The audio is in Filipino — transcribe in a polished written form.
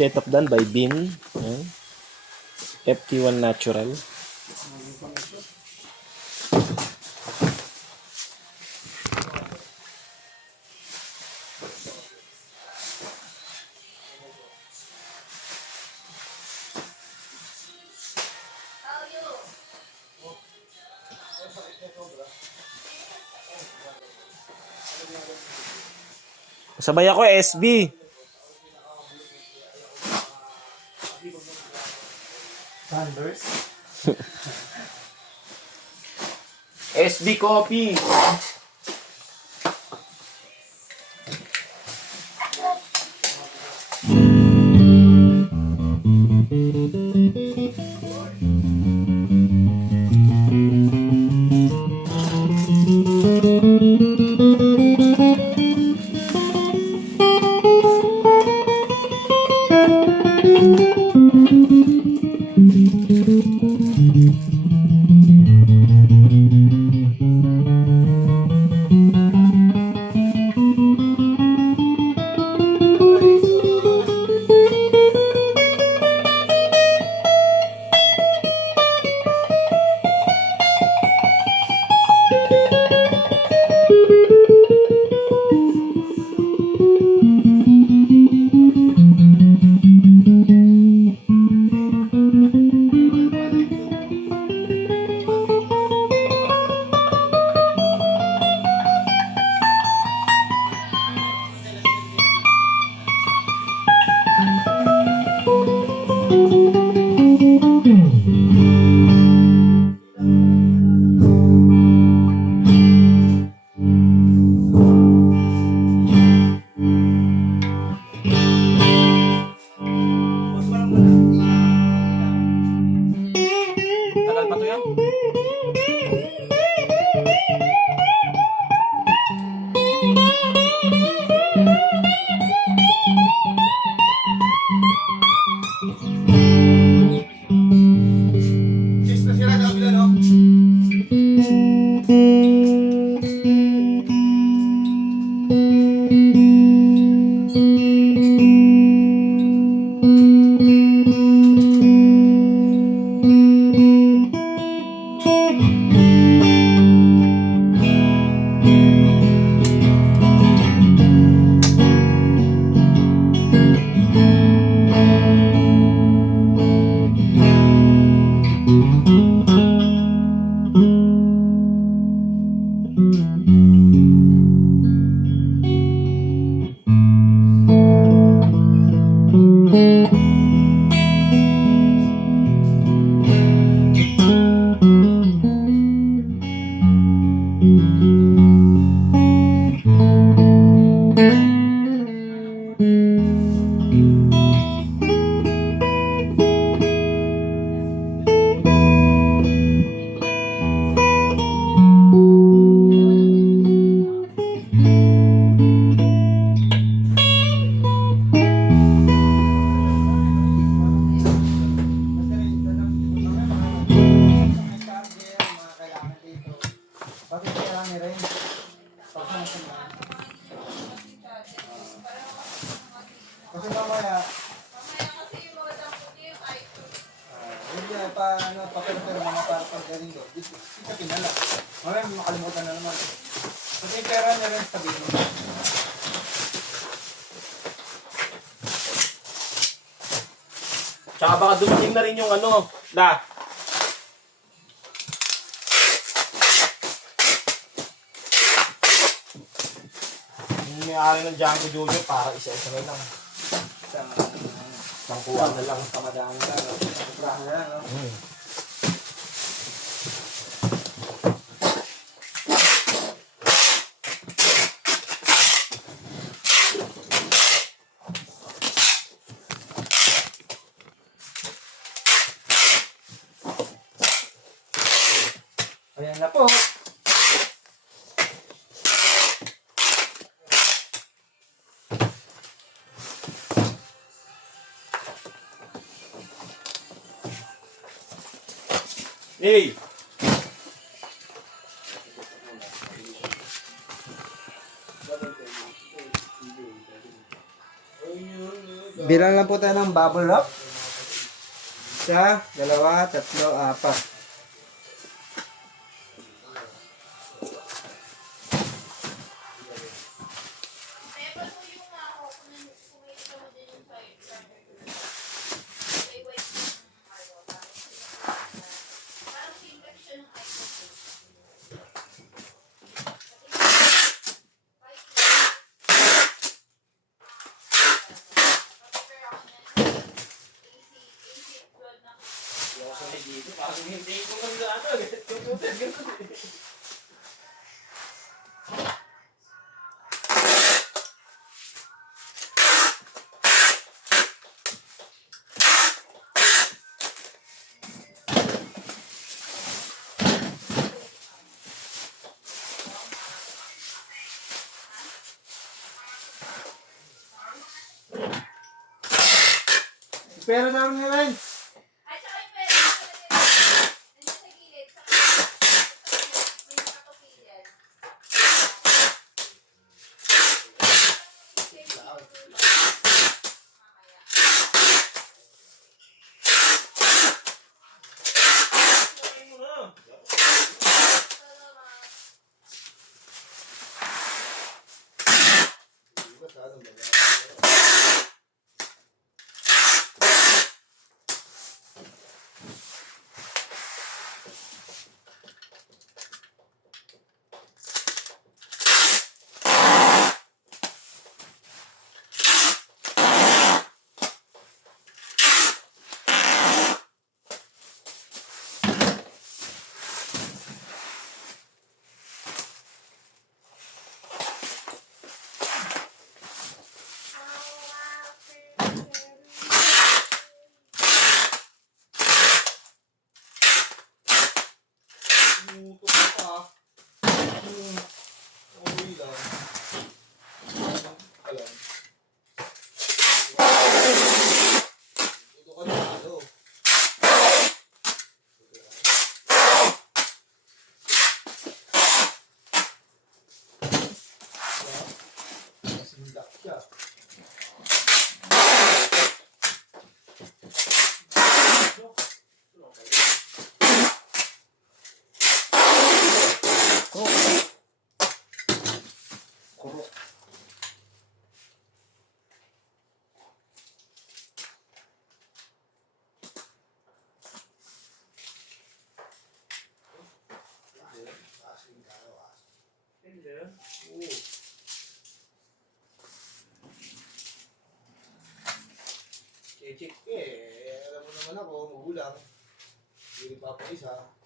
Setup done by Bin. Ayan. FT1 Natural. Sabay ako SB. Sanders. SB Coffee. Tagal pa to yan? Chicks na sila sa kabila, no? Bakit kaya ni Ren? Kasi mamaya, hindi pa ano, papel-pero mga para galing doon. Sikapin na lang. Mamaya makalimutan na naman. Kasi yung pera ni Ren sabihin mo. Tsaka baka dumating na rin yung ano, yung may-ari ng Django Jojo para isa-isa na lang. Isang kuha na lang. Kamadaan ka, no? Kamadaan na lang, no? Ayan na po. Hey! Bilang lang po tayo ng bubble wrap. Isa, dalawa, tatlo, apat. Pero namin nga, Lance. Ay, tsaka yung pwede. Nandiyan sa gilid. May nakatupilyan. Check alam mo naman ako, magulang. Hindi pa isa.